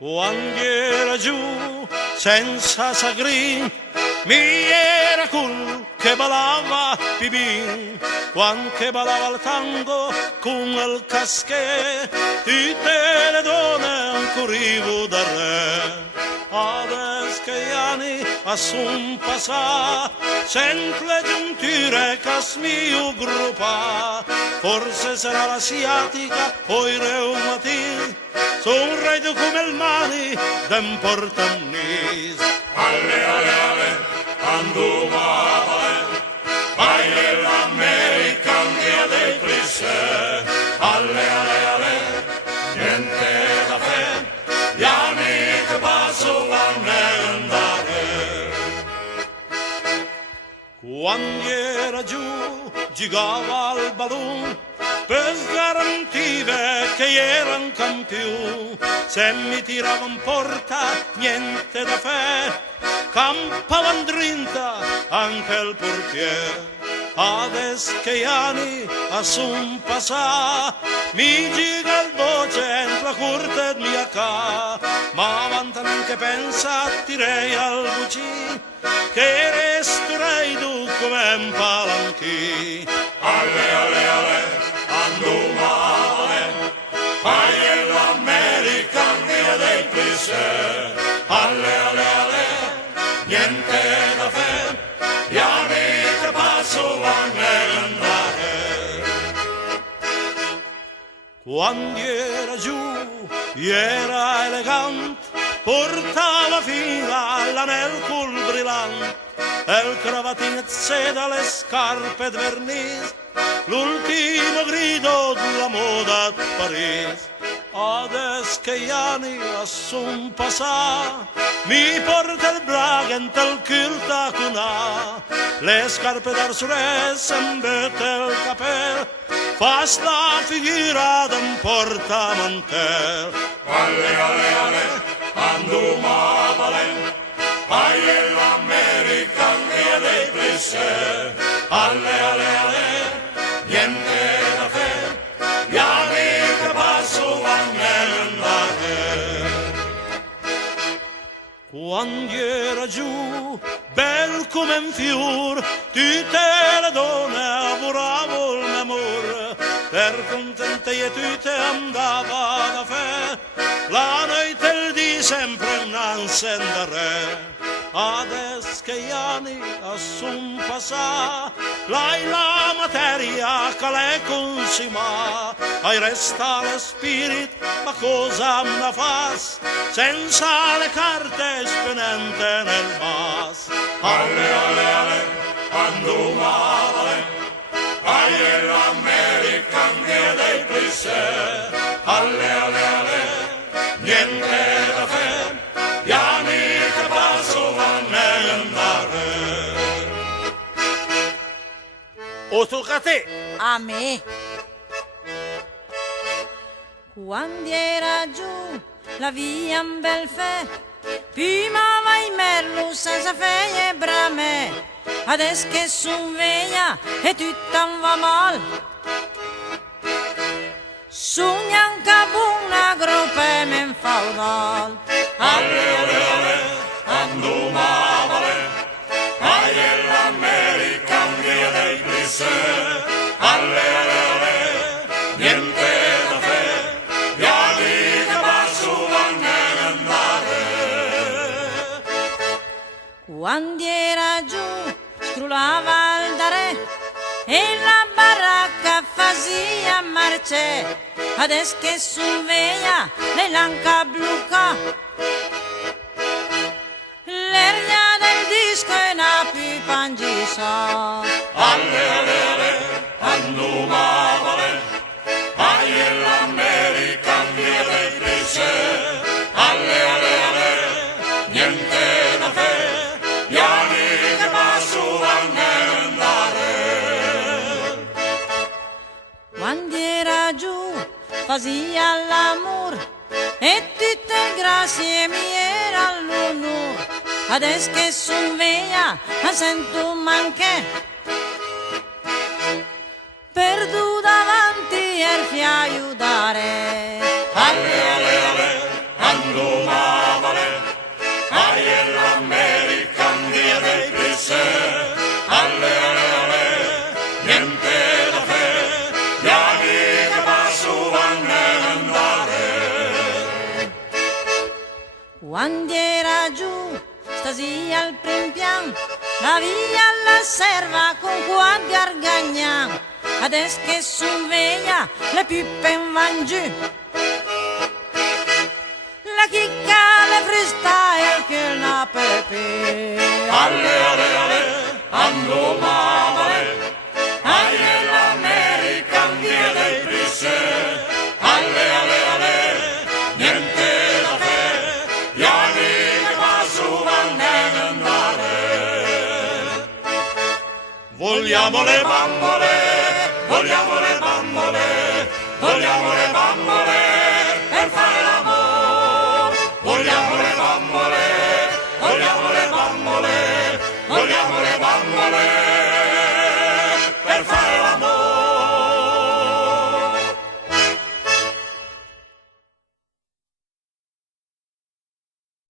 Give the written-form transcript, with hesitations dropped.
Quando era giù senza sagrin, mi era cul che ballava pipin, quando che ballava il tango con il casché, tutte le donne ancorivo da re. Adesso che gli anni son passati, sento le giunture che smio gruppa, forse sarà l'asiatica o il reumatismo, son redo come il mani d'un portanis. Alle, alle, alle, andumale, vai nell'American via dei plissé. Alle, alle, alle, niente da fe, gli anni che passano a andare. Quando era giù, giocava al ballon, per garantive che erano campioni, se mi tirava in porta niente da fare, campavan drinta anche il portiere. Adesso che gli anni son passati, mi giga il voce in la corte mia ca, ma avanti anche pensa tirei al bucì, che resterei tu come un palanchì. Alle, alle, alle, andumale, vai nell'American via dei plissé. Alle, alle, alle, niente da fe, gli anni che passano a andare. Quando era giù, era elegante, portava fino l'anel col brillante, e il cravattino di seda, le scarpe di vernice, l'ultimo grido della moda a Parigi. Adesso che gli anni son passati, mi porta il bragant al culta cunà, le scarpe d'arsures e mbette il capel, fa sta figura d'un portamantel. Alle, alle, alle, andumale, vai nell'American via dei plissé. Alle, alle, alle, niente da fe, gli anni che passano a andare. Quando era giù, bel come un fior, tutte le donne lavoravano il mio amore, per contente e tutte andava da fe, la notte e il dì sempre innanzi da re. Adesso che gli anni son passati, la materia che le consuma, ai resta lo spirito, ma cosa me fa? Senza le carte spenente nel mas. Alle, alle, alle, andumale, vai nell'American via dei plissé. Alle, alle, alle, niente da fe, gli anni che passano a andare. O tocca a te. A me. Quando era giù la via un bel fe, prima vai merlo senza feie e brame, adesso che son veglia e tutta va mal, sogna anche una groppa e men fa mal. Alle, alle, alle, andumale, vai nell'American via dei plissé. Alle, alle, alle, niente da fe, gli anni che passano a andare. Quando era giù scrollava il dare e la baracca fazia marce, adesso che son veglia le lanca bluca, l'ernia del disco e na più pangisa. Alle, alle, alle, andumale, vai nell'American via dei plissé. Alle, alle, alle, niente da fe, gli anni che passano a andare. Quando era giù fazia l'amor e tutte grazie mi era l'onore, adesso che son veglia la sento manche, perduta davanti e il fiaio dare. Alle, alle, alle, andumale. quando era giù, stasia al prim pian, la via alla serva con quanti argagnan, adesso che son veglia, le pippe van giù. La chicca, le freestyle che na pepe. Alle, alle, alle, ando male, ai nell'American via dei Prisse. Alle, alle, alle, niente da fare, gli anni che va su vanno andare. Vogliamo le bambole, Vogliamo le bambole, vogliamo le